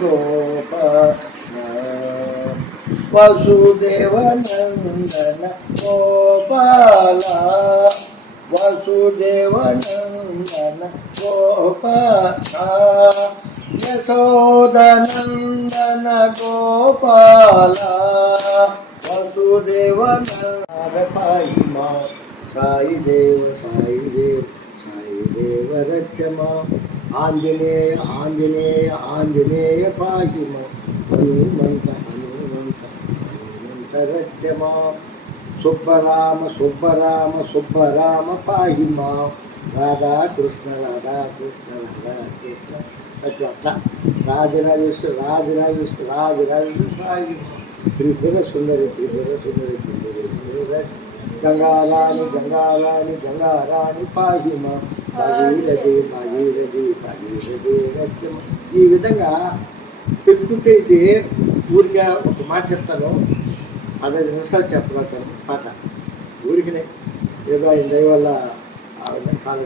గోపాల వసుదేవనందన గోపాల వసుదేవనందన గోపాల యశోదనందన గోపాల వసుదేవనందన పాయి మా సాయి దేవ సాయి దేవ సాయి దేవ రక్షమా ఆంజనేయ ఆంజనేయ ఆంజనేయ పాయి మా హనుమంత హనుమంత హనుమంత రక్షమా సుబ్బరామ సుబ్బరామ సుబ్బరామ పాయి మా రాధాకృష్ణ రాధాకృష్ణ రాధాకృష్ణ అట్లా రాజరాజేశ్వర రాజరాజేశ్వర రాజరాజేశ్వర పాయి త్రిపుర సుందరి త్రిపుర సుందరి త్రిపుర గంగారాణి గంగారాణి గంగారాణి పాయి మా భాగీరథి భాగీరథి భాగీరథి రక్షమ. ఈ విధంగా పెట్టుకుంటే ఇది ఊరికే ఒక మాట చెప్తాను, 15 నిమిషాలు చెప్పగలుగుతాను పాట ఊరికినే ఏదో ఆయన దయ వల్ల ఆ విధంగా కాదు.